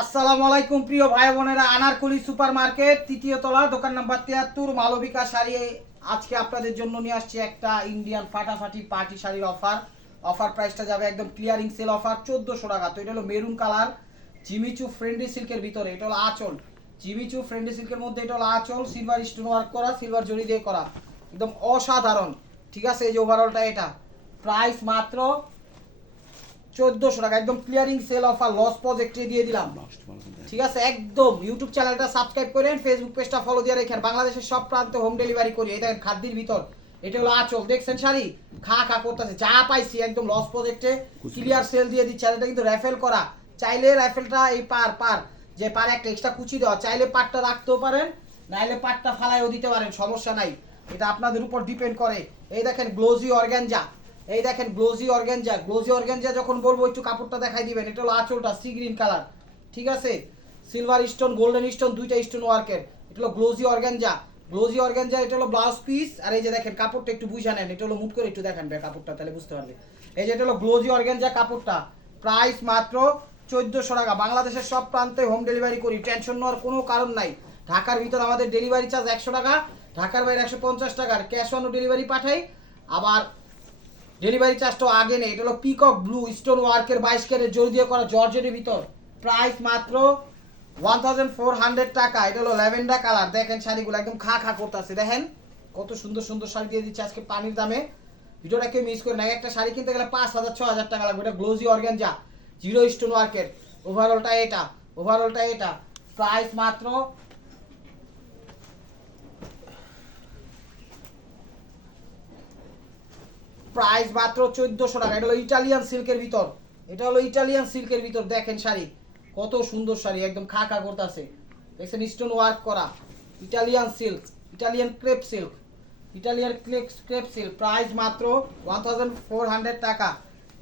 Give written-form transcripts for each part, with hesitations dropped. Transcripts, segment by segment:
আসসালামু আলাইকুম প্রিয় ভাই বোনেরা, আনারকুলি সুপার মার্কেট তৃতীয় তলা দোকান নাম্বার 73 মালবিকা শাড়ি। আজকে আপনাদের জন্য নিয়ে আসছি একটা ইন্ডিয়ান ফাটাফাটি পার্টি শাড়ির অফার প্রাইসটা যাবে একদম ক্লিয়ারিং সেল অফার 1400 টাকা। তো এটা হলো মেরুন কালার জিমিচু ফ্রেন্ডলি সিল্কের ভিতরে, এটা হলো আঁচল। জিমিচু ফ্রেন্ডলি সিল্কের মধ্যে এটা হলো আঁচল, সিলভার স্টোন ওয়ার্ক করা, সিলভার জরি দিয়ে করা, একদম অসাধারণ। ঠিক আছে, এই যে ওভারঅলটা, এটা প্রাইস মাত্র 1400 টাকা, একদম ক্লিয়ারিং সেল অফার, লস প্রজেক্টে দিয়ে দিলাম। ঠিক আছে, একদম ইউটিউব চ্যানেলটা সাবস্ক্রাইব করেন, ফেসবুক পেজটা ফলো দিয়ে রাখেন। বাংলাদেশের সব প্রান্তে হোম ডেলিভারি করি। এটা খাদ্যের ভিতর, এটা হলো আঁচল, দেখছেন শাড়ি খা খা করতেছে, যা পাইছি একদম লস প্রজেক্টে ক্লিয়ার সেল দিয়ে দিচ্ছে। আর এটা কিন্তু র্যাফেল করা, চাইলে র্যাফেলটা এই পার যে পার একটা এক্সট্রা কুচি দেওয়া, চাইলে পাটটা রাখতেও পারেন, নাইলে পাটটা ফালাইও দিতে পারেন, সমস্যা নাই, এটা আপনাদের উপর ডিপেন্ড করে। এই দেখেন গ্লোজি অর্গানজা, এই দেখেন গ্লোজি অর্গানজা। গ্লোজি অর্গানজা যখন বলবো একটু কাপড়টা দেখাই দিবেন। এটা হলো আঁচলটা সি গ্রিন কালার, ঠিক আছে, সিলভার স্টোন গোল্ডেন স্টোন দুইটা স্টোন ওয়ার্কের। এটা হলো গ্লোজি অর্গানজা, গ্লোজি অর্গানজা। এটা হলো ব্লাউজ পিস। আর এই যে দেখেন কাপড়টা একটু বুঝা নেন, এটা হলো মুট করে একটু দেখেন কাপড়টা, তাহলে বুঝতে পারবে। এই যে এটা হলো গ্লোজি অর্গানজা কাপড়টা, প্রাইস মাত্র 1400 টাকা। বাংলাদেশের সব প্রান্তে হোম ডেলিভারি করি, টেনশন নেওয়ার কোনো কারণ নাই। ঢাকার ভিতর আমাদের ডেলিভারি চার্জ 100 টাকা, ঢাকার বাইরে 150 টাকার ক্যাশ অন ডেলিভারি পাঠাই। আবার ডেলিভারি চার্জটাও আগে নেই। এটা হলো পিকক ব্লু স্টোন ওয়ার্কের 22 ক্যারেট জরি দিয়ে করা জর্জেটের ভিতর, প্রাইস মাত্র 1400 টাকা। এটা হলো ল্যাভেন্ডার কালার, দেখেন শাড়িগুলো একদম খা খা করতেছে, দেখেন কত সুন্দর সুন্দর শাড়ি দিয়ে দিচ্ছে আজকে পানির দামে। ভিডিওটা কেউ মিস করে না, একটা শাড়ি কিনতে গেলে 5000 6000 টাকা লাগবে। এটা গ্লোজি অর্গানজা জিরো স্টোন ওয়ার্কের, ওভারঅলটা এটা, ওভারঅলটা এটা, প্রাইস মাত্র প্রাইস মাত্র 1400 টাকা। এটা হলো ইটালিয়ান সিল্কের ভিতর, এটা হলো ইটালিয়ান সিল্কের ভিতর, দেখেন শাড়ি কত সুন্দর শাড়ি, একদম খা খা করতেছে, দেখছেন স্টোন ওয়ার্ক করা Italian silk, Italian crepe silk, Italian crepe silk, price মাত্র 1400 টাকা।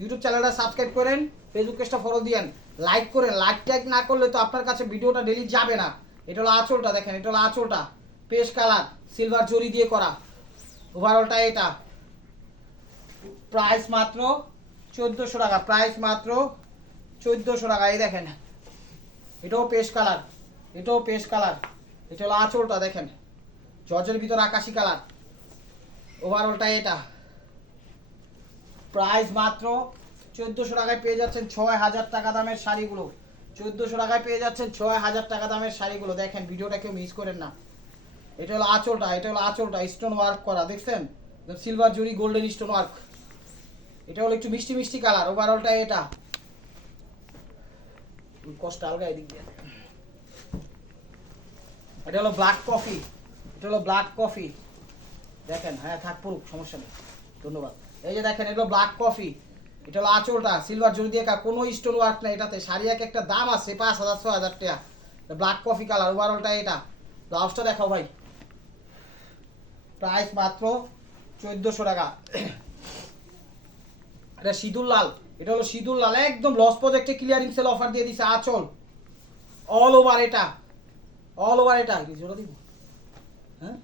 ইউটিউব চ্যানেলটা সাবস্ক্রাইব করেন, ফেসবুক পেজটা ফলো দিয়েন, লাইক করেন। লাইক ট্যাগ না করলে তো আপনার কাছে ভিডিওটা ডেলি যাবে না। এটা হলো আঁচলটা, দেখেন এটা হলো আঁচলটা, পেস্ট কালার সিলভার জরি দিয়ে করা, ওভারঅলটা এটা, প্রাইস মাত্র 1400 টাকা, প্রাইস মাত্র 1400 টাকা। এই দেখেন এটাও পেস্ট কালার, এটাও পেস্ট কালার, এটা হলো আঁচলটা, দেখেন জর্জের ভিতর আকাশি কালার, ওভারঅলটা এটা, প্রাইস মাত্র 1400 টাকায় পেয়ে যাচ্ছেন 6000 টাকা দামের শাড়িগুলো। 1400 টাকায় পেয়ে যাচ্ছেন 6000 টাকা দামের শাড়িগুলো, দেখেন ভিডিওটা কেউ মিস করেন না। এটা হলো আঁচলটা, এটা হলো আঁচলটা স্টোন ওয়ার্ক করা, দেখছেন সিলভার জুরি গোল্ডেন স্টোন ওয়ার্ক। এটা হলো একটু মিষ্টি মিষ্টি কালার, ওভারঅলটা এটা, কষ্ট আলগা এদিক দিয়ে। এটা হলো ব্ল্যাক কফি, এটা হলো ব্ল্যাক কফি, দেখেন, হ্যাঁ থাক পড়ুক, সমস্যা নেই, ধন্যবাদ। এই যে দেখেন এটা ব্ল্যাক কফি, এটা হলো আঁচলটা সিলভার জরি দিয়ে কোনো স্টোন ওয়ার্ক নাই এটাতে। শাড়ি এক একটা দাম আছে 5000 6000 টাকা। ব্ল্যাক কফি কালার, ওভারঅলটা এটা, ব্লাউজটা দেখাও ভাই, প্রাইস মাত্র 1400 টাকা। এটা সিঁদুর লাল, এটা হলো সিঁদুর লাল, একদম লস প্রজেক্টে ক্লিয়ারিং সেল অফার দিয়ে দিছে আঁচল, অল ওভার এটা, অল ওভার এটা জোড়া দিব, হ্যাঁ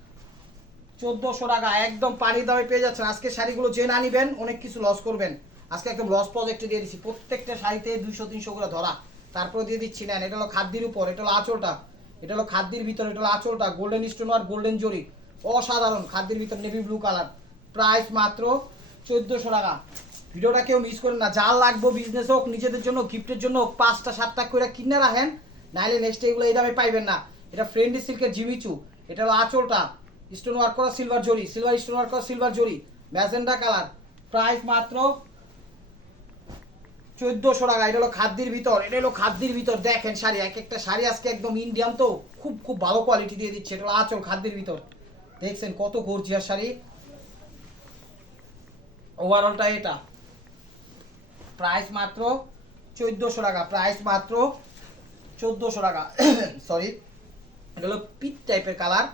1400 টাকা, একদম পানির দামে পেয়ে যাচ্ছেন। আজকে শাড়িগুলো যে না নিবেন অনেক কিছু লস করবেন। আজকে একদম লস প্রজেক্টে দিয়ে দিচ্ছি, প্রত্যেকটা শাড়িতে 200 300 করে ধরা, তারপরে দিয়ে দিচ্ছি নেন। এটা হলো খাদ্যের উপর, এটা হলো আঁচলটা, এটা হলো খাদ্যের ভিতর, এটা হলো আঁচলটা গোল্ডেন স্টোন আর গোল্ডেন জরি, অসাধারণ খাদ্যের ভিতর নেভি ব্লু কালার, প্রাইস মাত্র 1400 টাকা। ভিডিওটা কেউ মিস করেন না, যা লাগবো বিজনেস হোক নিজেদের জন্য গিফটের জন্য হোক 5টা 7টা করে কিনে রাখেন, নাইলে নেক্সট এগুলো এই দামে পাইবেন না। এটা ফ্রেন্ডলি সিল্কের জিমিচু, এটা হলো আঁচলটা স্টোন ওয়ার্ক করা সিলভার জরি, সিলভার স্টোন ওয়ার্ক করা সিলভার জরি, ম্যাজেন্ডা কালার, প্রাইস মাত্র 1400 টাকা। এটা হলো খাদ্যের ভিতর, এটা হলো খাদ্যের ভিতর, দেখেন শাড়ি এক একটা শাড়ি আজকে একদম ইন্ডিয়ান, তো খুব খুব ভালো কোয়ালিটি দিয়ে দিচ্ছে। এটা হলো আঁচল খাদ্যের ভিতর, দেখছেন কত গর্জিয়াস শাড়ি, ওভারঅলটা এটা, প্রাইস মাত্র 1400 টাকা, প্রাইস মাত্র 1400 টাকা। সরি, এটা হলো পিট টাইপের কালার,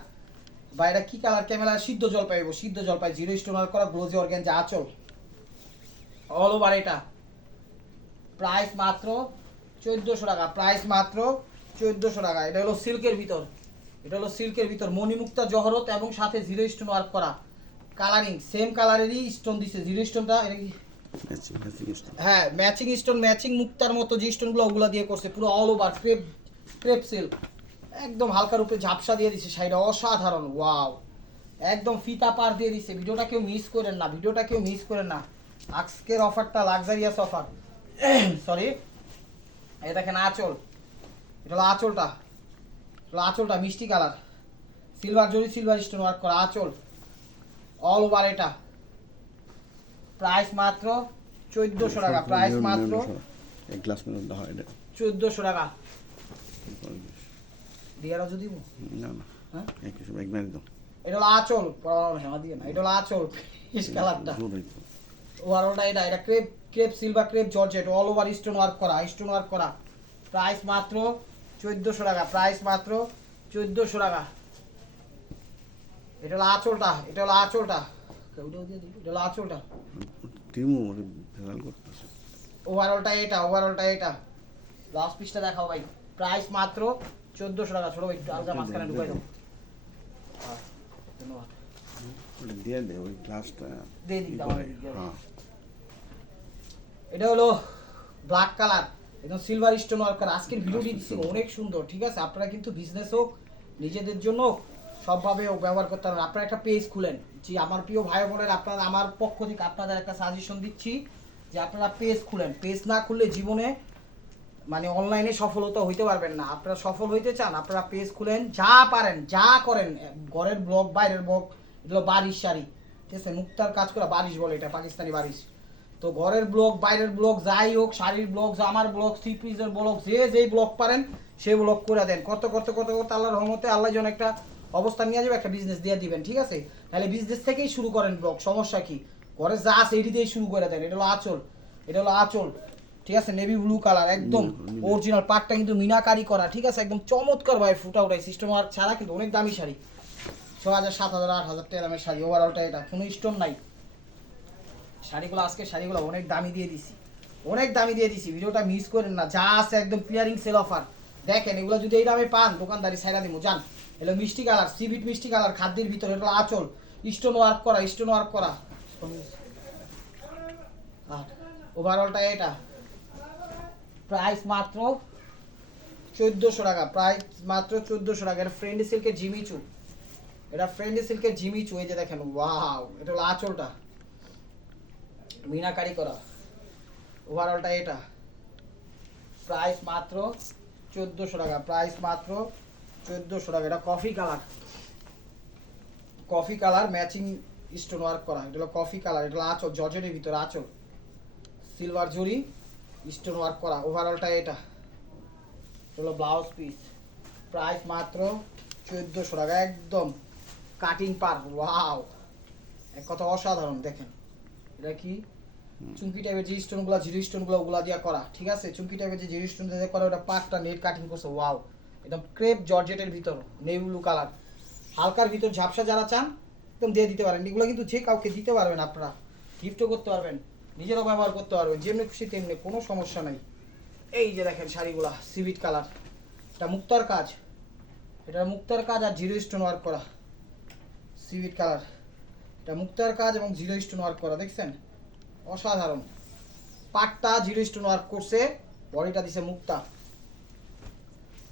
বা এটা কি কালার ক্যামেরা, সিদ্ধ জলপাই, সিদ্ধ জলপাই জিরো স্টোন করা গ্লোজি অর্গানজা আঁচল, অল ওভার এটা, প্রাইস মাত্র 1400 টাকা, প্রাইস মাত্র 1400 টাকা। এটা হলো সিল্কের ভিতর, এটা হলো সিল্কের ভিতর মণিমুক্তা জহরত এবং সাথে জিরো স্টোন ওয়ার্ক করা, কালারিং সেম কালারেরই স্টোন দিছে, জিরো স্টোনটা এটা কি হ্যাঁ ম্যাচিং স্টোন, ম্যাচিং মুক্তার মতো যে স্টোনগুলো ওগুলা দিয়ে করছে, পুরো all over crepe crepe silk, একদম হালকার উপরে ঝাপসা দিয়ে দিছে শাড়িটা, অসাধারণ। ওয়াও, একদম ফিতা পার দিয়ে দিছে। ভিডিওটা কেউ মিস করেন না, ভিডিওটা কেউ মিস করেন না। আজকের অফারটা লাক্সারিয়াস অফার। সরি, এই দেখেন আঁচল, এটা হলো আঁচলটা, আঁচলটা মিষ্টি কালার, সিলভার জরি সিলভার স্টোন ওয়ার্ক করা আঁচল, অল ওভার। এটা প্রাইস মাত্র 1400 টাকা, প্রাইস মাত্র এক গ্লাস মেরুন হয় এটা 1400 টাকা। দিয়ারা যদি না না হ্যাঁ এক কিছু একবার একদম। এটা হলো আঁচল, হেমা দিয়ে না, এটা হলো আঁচল পিস কালারটা। ওভারঅলটা এটা, এটা crepe crepe silver crepe georgette all over stone work করা, স্টোন ওয়ার্ক করা। প্রাইস মাত্র 1400 টাকা, প্রাইস মাত্র 1400 টাকা। এটা হলো আঁচলটা, এটা হলো আঁচলটা, এটা হলো আঁচলটা। টিমু ভেজাল করতেছে। ওভারঅলটা এটা, ওভারঅলটা এটা। লাস্ট পিসটা দেখাও ভাই, প্রাইস মাত্র 1400 টাকা। ছোট ভাই একটু আলগা মাঝখানে ঢুকাই দাও। ধন্যবাদ। ওটা দিয়ে দে ওই গ্লাসটা দিয়ে দিই দাও। হ্যাঁ এটা হলো ব্ল্যাক কালার, একদম সিলভার স্টোন ওয়ার্ক করা। আজকের ভিডিওটি দিচ্ছি অনেক সুন্দর, ঠিক আছে? আপনারা কিন্তু বিজনেস হোক, নিজেদের জন্য সবভাবে ব্যবহার করতে পারেন। আপনারা একটা পেজ খুলেন। জি আমার প্রিয় ভাই বোনের, আপনারা আমার পক্ষ থেকে আপনাদের একটা সাজেশন দিচ্ছি যে আপনারা পেজ খুলেন। পেজ না খুললে জীবনে মানে অনলাইনে সফলতা হইতে পারবেন না। আপনারা সফল হইতে চান, আপনারা পেজ খুলেন, যা পারেন যা করেন, ঘরের ব্লগ বাইরের ব্লগ, এগুলো বারিশ শাড়ি, ঠিক আছে? মুক্তার কাজ করা বারিশ বলে, এটা পাকিস্তানি বারিশ। তো ঘরের ব্লগ বাইরের ব্লগ যাই হোক, শাড়ির ব্লগ, জামার ব্লগ, থ্রি পিসের ব্লগ, যে যেই ব্লগ পারেন সেই ব্লগ করে দেন। করতে করতে করতে করতে আল্লাহর রহমতে আল্লাহ যেন একটা অবস্থা নিয়ে যাবে, একটা বিজনেস দিয়ে দিবেন, ঠিক আছে? তাহলে বিজনেস থেকেই শুরু করেন ব্লগ, সমস্যা কি? ঘরে যা আছে এটি দিয়েই শুরু করে দেন। এটা হলো আঁচল, এটা হলো আঁচল, ঠিক আছে? নেভি ব্লু কালার, একদম অরিজিনাল। পাটটা কিন্তু মিনাকারি করা, ঠিক আছে? একদম চমৎকার ভাই, ফুটা উঠাই সিস্টেম ওয়ার্ক ছাড়া, কিন্তু অনেক দামি শাড়ি। 6000 7000 8000 টাকা দামের শাড়ি। ওভারঅলটা এটা, কোনো স্টোন নাই। শাড়িগুলো আজকে শাড়িগুলো অনেক দামি দিয়ে দিছি, অনেক দামি দিয়ে দিছি। ভিডিওটা মিস করেন না, যা আছে একদম ক্লিয়ারিং সেল অফার। দেখেন এগুলো যদি এই দামে পান, দোকানদারি সাইডা দিমু জান। এগুলো মিষ্টি কালার, সিবিট মিষ্টি কালার, খাদ্যের ভিতরে। এটা আঁচল, স্টোন ওয়ার্ক করা, স্টোন ওয়ার্ক করা। ওভারঅলটা এটা, প্রাইস মাত্র 1400 টাকা, প্রাইস মাত্র 1400 টাকা। এটা ফ্রেন্ডি সিল্কের জিমিচু, এটা ফ্রেন্ডি সিল্কের জিমিচু। এই যে দেখেন, ওয়াও, এটা হলো আঁচলটা মিনাকারি করা। ওভারঅলটা এটা, প্রাইস মাত্র 1400 টাকা, প্রাইস মাত্র 1400 টাকা। এটা coffee colour, coffee colour matching stone work করা। এটা হলো কফি কালার, এটা হলো আঁচল, জর্জেটের ভিতরে আঁচল, সিলভার জরি স্টোন ওয়ার্ক করা। ওভারঅলটা এটা হলো ব্লাউজ পিস, প্রাইস মাত্র 1400 টাকা, একদম কাটিং পার। ওয়াও, এক কথা অসাধারণ। দেখেন এটা কি চুমকি টাইপের যে স্টোনগুলো, জিরো স্টোনগুলো ওগুলা দিয়ে করা, ঠিক আছে? চুমকি টাইপের যে জিরো স্টোন দিয়ে করা, ওটা পাটটা নেট কাটিং করছে। ওয়াও, একদম ক্রেপ জর্জেটের ভিতর নেভি ব্লু কালার, হালকার ভিতর ঝাপসা যারা চান একদম দিয়ে দিতে পারেন। এগুলো কিন্তু যে কাউকে দিতে পারবেন, আপনারা গিফটও করতে পারবেন, নিজেরও ব্যবহার করতে পারবেন, যেমনি খুশি তেমনি, কোনো সমস্যা নাই। এই যে দেখেন শাড়িগুলা, সিভিট কালার, এটা মুক্তার কাজ, এটা মুক্তার কাজ আর জিরো স্টোন ওয়ার্ক করা। সিভিট কালার, এটা মুক্তার কাজ এবং জিরো স্টোন ওয়ার্ক করা, দেখছেন? অসাধারণ। পাটটা জিরো স্টোন ওয়ার্ক করছে, বডিটা দিছে মুক্তা।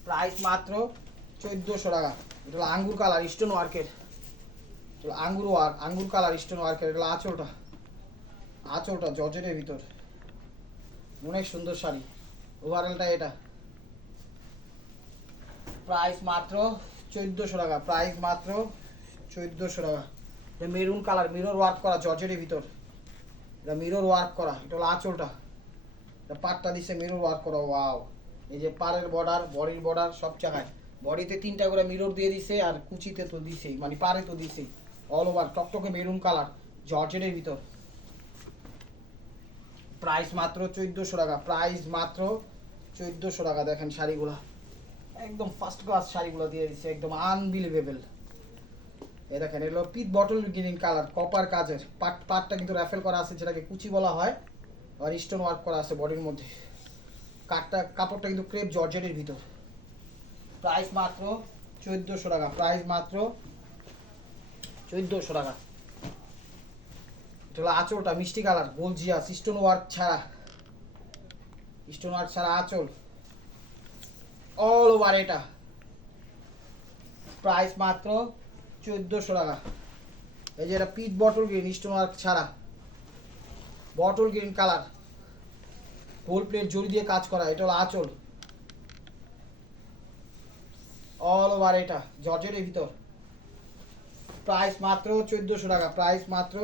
প্রাইস মাত্র 1400 টাকা। এটা হলো আঙ্গুর কালার স্টোন ওয়ার্কের, আঙ্গুর ওয়ার্ক, আঙ্গুর কালার স্টোন ওয়ার্কের। এটা হলো আঁচলটা, আঁচলটা জর্জেটের ভিতর, অনেক সুন্দর শাড়ি। ওভারঅলটা এটা, প্রাইস মাত্র 1400 টাকা, প্রাইস মাত্র 1400 টাকা। এটা মেরুন কালার, মিরর ওয়ার্ক করা জর্জেটের ভিতর, এটা মিরর ওয়ার্ক করা। এটা হলো আঁচলটা, এটা পাটটা দিছে মিরর ওয়ার্ক করা। ওয়াও, এই যে পাড়ের বর্ডার, বডির বর্ডার, সব জায়গায় বডিতে 3টা করে মিরর দিয়ে দিছে, আর কুচিতে তো দিছেই, মানে পাড়ে তো দিছেই। অল ওভার টকটকে মেরুন কালার জর্জেটের ভিতর। প্রাইস মাত্র 1400 টাকা, প্রাইস মাত্র 1400 টাকা। দেখেন শাড়িগুলা একদম ফার্স্ট ক্লাস শাড়িগুলো দিয়ে দিচ্ছে, একদম আনবিলিভেবল। এই দেখেন এগুলো পিট বটল গ্রিন কালার, কপার কাজের। পাটটা কিন্তু র্যাফেল করা আছে, যেটাকে কুচি বলা হয়, আর স্টোন ওয়ার্ক করা আছে বডির মধ্যে। কাপড়টা কিন্তু ক্রেপ জর্জেটের ভিতর। প্রাইস মাত্র 1400 টাকা, প্রাইস মাত্র 1400 টাকা। এটা হলো আঁচলটা মিষ্টি কালার গোলজিয়াস স্টোন ওয়ার্ক ছাড়া আঁচল অল ওভার এটা প্রাইস মাত্র 1400 টাকা। এই যে এটা piece bottle green stone work ছাড়া bottle green colour gold plate জড়ি দিয়ে কাজ করা, এটা হলো আঁচল অল ওভার এটা জর্জেটের ভিতর প্রাইস মাত্র 1400 টাকা। প্রাইস মাত্র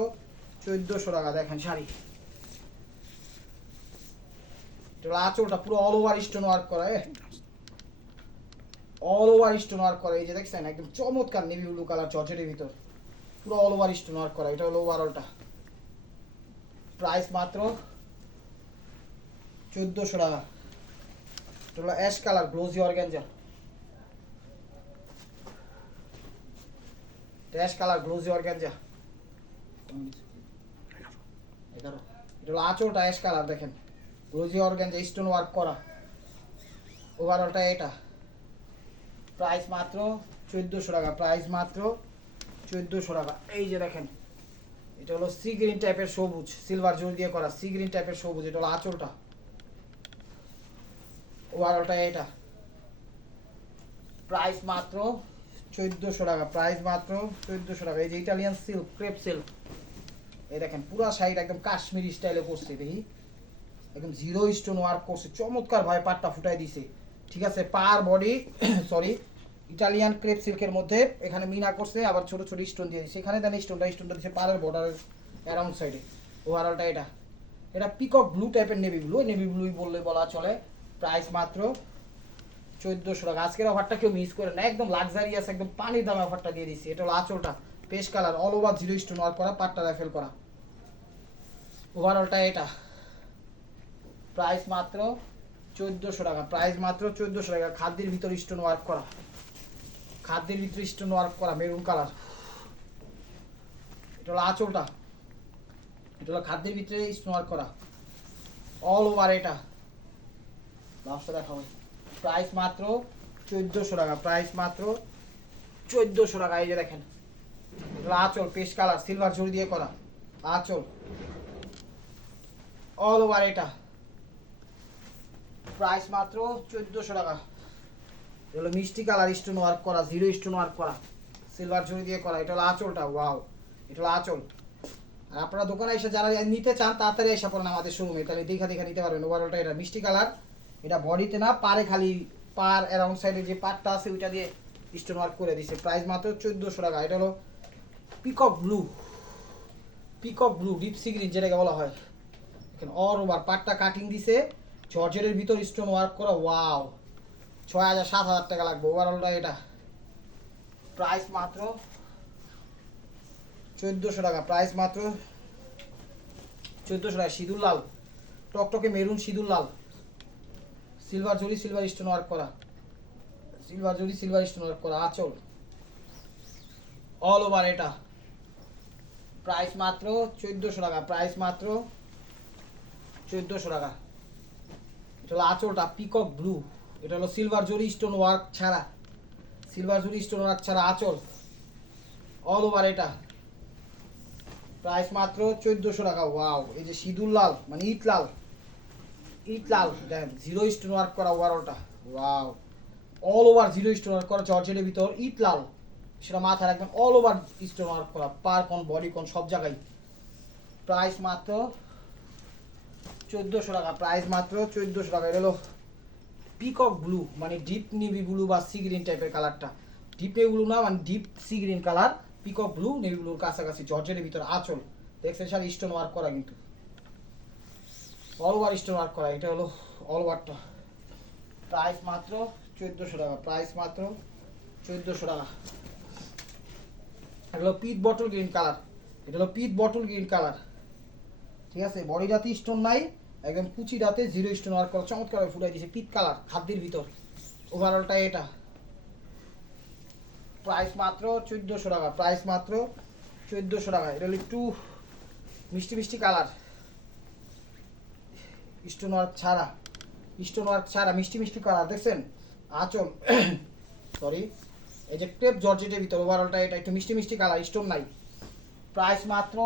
1400 টাকা। দেখেন শাড়ি এটা হলো আঁচলটা পুরো অল ওভার স্টোন ওয়ার্ক করা, অল ওভার স্টোন ওয়ার্ক করা। এই যে দেখছেন একদম চমৎকার নেভি ব্লু কালার জর্জেটের ভিতর পুরো অল ওভার স্টোন ওয়ার্ক করা, এটা হলো ওভারঅলটা প্রাইস মাত্র 1400 টাকা। এটা হলো ash colour glossy organza, ash colour glossy organza. এটা হলো আঁচলটা অ্যাশ কালার, দেখেন গ্লোজি অর্গানজা স্টোন ওয়ার্ক করা, ওভারঅলটা এটা প্রাইস মাত্র 1400 টাকা। প্রাইস মাত্র 1400 টাকা। এই যে দেখেন এটা হলো সি গ্রিন টাইপের সবুজ সিলভার জল দিয়ে করা সি গ্রিন টাইপের সবুজ, এটা হলো আঁচলটা ওভারঅলটা এটা প্রাইস মাত্র 1400 টাকা। প্রাইস মাত্র 1400 টাকা। এই যে ইটালিয়ান সিল্ক ক্রেপ সিল্ক, এই দেখেন পুরো শাড়িটা একদম কাশ্মীরি স্টাইলে করছে, দেখি একদম জিরো স্টোন ওয়ার্ক করছে চমৎকার ভাবে পাটটা ফুটাই দিছে, ঠিক আছে। পার বডি সরি ইটালিয়ান ক্রেপ সিল্কের মধ্যে এখানে মিনা করছে, আবার ছোট ছোট স্টোন দিয়ে দিচ্ছে, এখানে দেন স্টোনটা দিচ্ছে পাড়ের বর্ডারের অ্যারাউন্ড সাইডে। ওভারঅলটা এটা পিকক ব্লু টাইপের নেভি ব্লুই বললে বলা চলে। প্রাইস মাত্র 1400 টাকা। আজকের অফারটা কেউ মিস করে না, একদম লাক্সারিয়াস একদম পানির দামে অফারটা দিয়ে দিচ্ছি। এটা হলো আঁচলটা paste colour all over zero stone work করা, পাটটা রাফেল করা, ওভারঅলটা এটা প্রাইস মাত্র 1400 টাকা। প্রাইস মাত্র 1400 টাকা। খাদ্যের ভিতর স্টোন ওয়ার্ক করা, মেরুন কালার, এটা হলো আঁচলটা, এটা হলো খাদ্যের ভিতরে স্টোন ওয়ার্ক করা অল ওভার এটা লাস্টটা দেখা হবে। প্রাইস মাত্র 1400 টাকা। প্রাইস মাত্র 1400 টাকা। এই যে দেখেন এটা হলো আঁচল পেস্ট কালার সিলভার জড়ি দিয়ে করা আঁচল অল ওভার এটা প্রাইস মাত্র 1400 টাকা। এটা হলো মিষ্টি কালার স্টোন ওয়ার্ক করা জিরো স্টোন ওয়ার্ক করা সিলভার জড়ি দিয়ে করা, এটা হলো আঁচলটা ওয়াও, এটা হলো আঁচল। আর আপনারা দোকানে এসে যারা নিতে চান তাড়াতাড়ি এসে পড়েন আমাদের শোরুমে, তাহলে দেখা নিতে পারবেন। ওভারঅলটা এটা মিষ্টি কালার, এটা বডিতে না পারে খালি পার অ্যারাউন্ড সাইডে যে পার্টটা আছে ওইটা দিয়ে স্টোন ওয়ার্ক করে দিছে। প্রাইস মাত্র 1400 টাকা। এটা হলো পিকক ব্লু ডিপসি গ্রিন যেটাকে বলা হয়, এখানে অল ওভার পার্টটা কাটিং দিছে জর্জেটের ভিতর স্টোন ওয়ার্ক করা ওয়াও, 6000-7000 টাকা লাগবে। ওভারঅলটা এটা প্রাইস মাত্র 1400 টাকা। প্রাইস মাত্র 1400 টাকা। সিঁদুর লাল টকটকে মেরুন সিঁদুর লাল সিলভার জরি সিলভার স্টোন ওয়ার্ক করা আঁচল অল ওভার এটা প্রাইস মাত্র 1400 টাকা। প্রাইস মাত্র 1400 টাকা। এটা হলো আঁচলটা পিকক ব্লু, এটা হলো সিলভার জরি স্টোন ওয়ার্ক ছাড়া আঁচল অল ওভার এটা প্রাইস মাত্র 1400 টাকা। ওয়াও, এই যে সিঁদুর লাল মানে ইট লাল দেখেন জিরো স্টোন ওয়ার্ক করা ওভারঅলটা wow, all over zero stone work করা জর্জেটের ভিতর ইট লাল, সেটা মাথায় রাখবেন অল ওভার স্টোন ওয়ার্ক করা পার কোন বডি কোন সব জায়গায়। প্রাইস মাত্র 1400 টাকা। প্রাইস মাত্র 1400 টাকা। এটা হলো পিকক ব্লু মানে ডিপ নেভি ব্লু বা সি গ্রিন টাইপের কালারটা, ডিপ নেভি ব্লু না মানে deep sea green colour, peacock blue navy ব্লুর কাছাকাছি জর্জেটের ভিতর আঁচল দেখছেন স্যার স্টোন ওয়ার্ক করা, কিন্তু অল ওভার স্টোন ওয়ার্ক করা। এটা হলো অল ওভারটা প্রাইস মাত্র 1400 টাকা। প্রাইস মাত্র 1400 টাকা। এটা হলো পিচ বটল গ্রিন কালার, ঠিক আছে। বডিটাতে স্টোন নাই, একদম কুচিটাতে জিরো স্টোন ওয়ার্ক করা চমৎকার ফুটাই দিয়েছে পিচ কালার খাদ্যের ভিতর। ওভারঅলটা এটা প্রাইস মাত্র 1400 টাকা। প্রাইস মাত্র 1400 টাকা। এটা হলো একটু মিষ্টি কালার স্টোন ওয়ার্ক ছাড়া মিষ্টি কালার দেখছেন আঁচল সরি এই যে ক্রেপ জর্জেটের ভিতর। ওভারঅলটা এটা একটু মিষ্টি কালার স্টোন নাই, প্রাইস মাত্র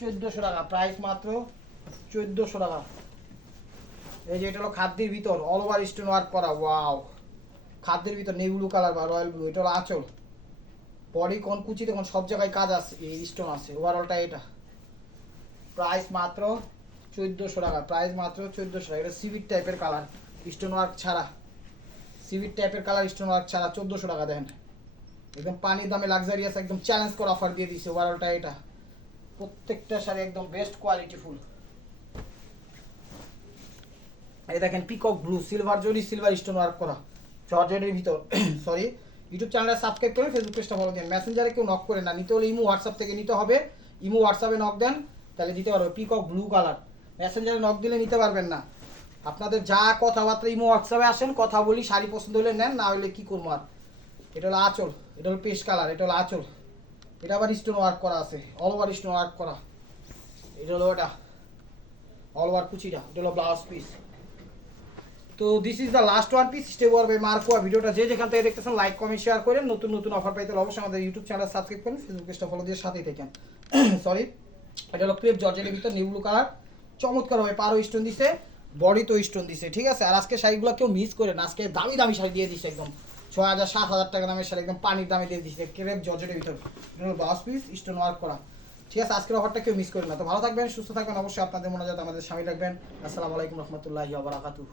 1400 টাকা, প্রাইস মাত্র 1400 টাকা। এই যে এটা হলো খাদ্যের ভিতর অল ওভার স্টোন ওয়ার্ক করা, ওয়াও। খাদ্যের ভিতর নেভি ব্লু কালার বা রয়্যাল ব্লু, এটা হলো আঁচল। বডি কোন কুচি দেখুন সব জায়গায় কাজ আছে, এই স্টোন আছে ওভারঅলটা এটা। প্রাইস মাত্র 1400 টাকা, প্রাইস মাত্র 1400 টাকা। এটা সিভিট টাইপের কালার, স্টোন ওয়ার্ক ছাড়া, সিভিট টাইপের কালার স্টোন ওয়ার্ক ছাড়া 1400 টাকা। দেখেন একদম পানির দামে লাক্সারিয়াস, একদম চ্যালেঞ্জ করে অফার দিয়ে দিচ্ছে ওভারঅলটা এটা। প্রত্যেকটা শাড়ি একদম বেস্ট কোয়ালিটি ফুল। এই দেখেন পিকক ব্লু, সিলভার জরি, সিলভার স্টোন ওয়ার্ক করা, জর্জেটের ভিতর। সরি, ইউটিউব চ্যানেলটা সাবস্ক্রাইব করেন, ফেসবুক পেজটা ফলো দিন। মেসেঞ্জারে কেউ নক করে না, নিতে হলে ইমো হোয়াটসঅ্যাপ থেকে নিতে হবে। ইমো হোয়াটসঅ্যাপে নক দেন তাহলে দিতে পারবে। পিকক ব্লু কালার, মেসেঞ্জারে নক দিলে নিতে পারবেন না। আপনাদের যা কথাবার্তা ইমো হোয়াটসঅ্যাপে আসেন, কথা বলি, শাড়ি পছন্দ হলে নেন, না হলে কি করবো আর। এটা হলো আঁচল, এটা হলো পেস্ট কালার, এটা হলো আঁচল। এটা আবার স্টোন ওয়ার্ক করা আছে, অল ওভার স্টোন ওয়ার্ক করা। এটা হলো এটা অল ওভার কুচিটা, এটা হলো ব্লাউজ পিস। তো this is the last one piece, stay wear by মার্কোয়া। ভিডিওটা যে যেখান থেকে দেখতেছেন লাইক কমেন্ট শেয়ার করেন। নতুন নতুন অফার পাইতে হলে অবশ্যই আমাদের ইউটিউব চ্যানেল সাবস্ক্রাইব করেন, ফেসবুক পেজটা ফলো দিয়ে সাথেই থাকেন। সরি, এটা হলো ক্রেপ জর্জেটের ভিতর নিউ ব্লু কালার, চমৎকারভাবে পারও স্টোন দিছে, বডি তো স্টোন দিছে, ঠিক আছে। আর আজকে শাড়িগুলো কেউ মিস করে না, আজকে দামি দামি শাড়ি দিয়ে দিচ্ছে, একদম 6000 7000 টাকা দামের শাড়ি একদম পানির দামে দিয়ে দিচ্ছে, ক্রেপ জর্জেটের ভিতর। এটা হলো ব্লাউজ পিস, স্টোন ওয়ার্ক করা, ঠিক আছে। আজকের অফারটা কেউ মিস করে না। তো ভালো থাকবেন, সুস্থ থাকবেন, অবশ্যই আপনাদের মনে যাতে আমাদের স্বামী রাখবেন। আসসালামু আলাইকুম রহমতুল্লাহি ওয়া বারাকাতুহু।